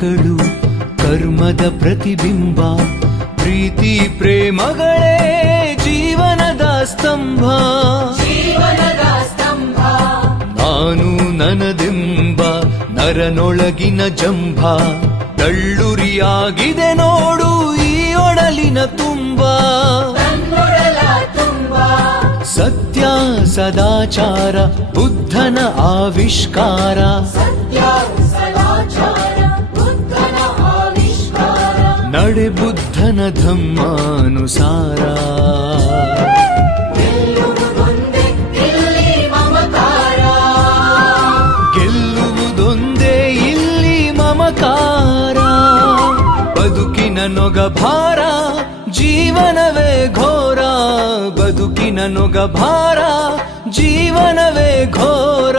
ಕಾರ್ಯಗಳು ಕರ್ಮದ ಪ್ರತಿಬಿಂಬ. ಪ್ರೀತಿ ಪ್ರೇಮಗಳೇ ಜೀವನದ ಸ್ತಂಭ. ನಾನು ನನದೆಂಬ ನರನೊಳಗಿನ ಜಂಭ. ತಳ್ಳುರಿಯಾಗಿದೆ ನೋಡು ಈ ಒಡಲಿನ ತುಂಬ. ಸತ್ಯ ಸದಾಚಾರ ಬುದ್ಧನ ಆವಿಷ್ಕಾರ. ನಡೆ ಬುದ್ಧನ ಧಮ್ಮಾನುಸಾರ. ಗೆಲ್ಲುವುದೊಂದೇ ಇಲ್ಲಿ ಮಮಕಾರ. ಬದುಕಿನ ನೊಗ ಭಾರ ಜೀವನವೇ ಘೋರ. ಬದುಕಿನ ನೊಗ ಭಾರ ಜೀವನವೇ ಘೋರ.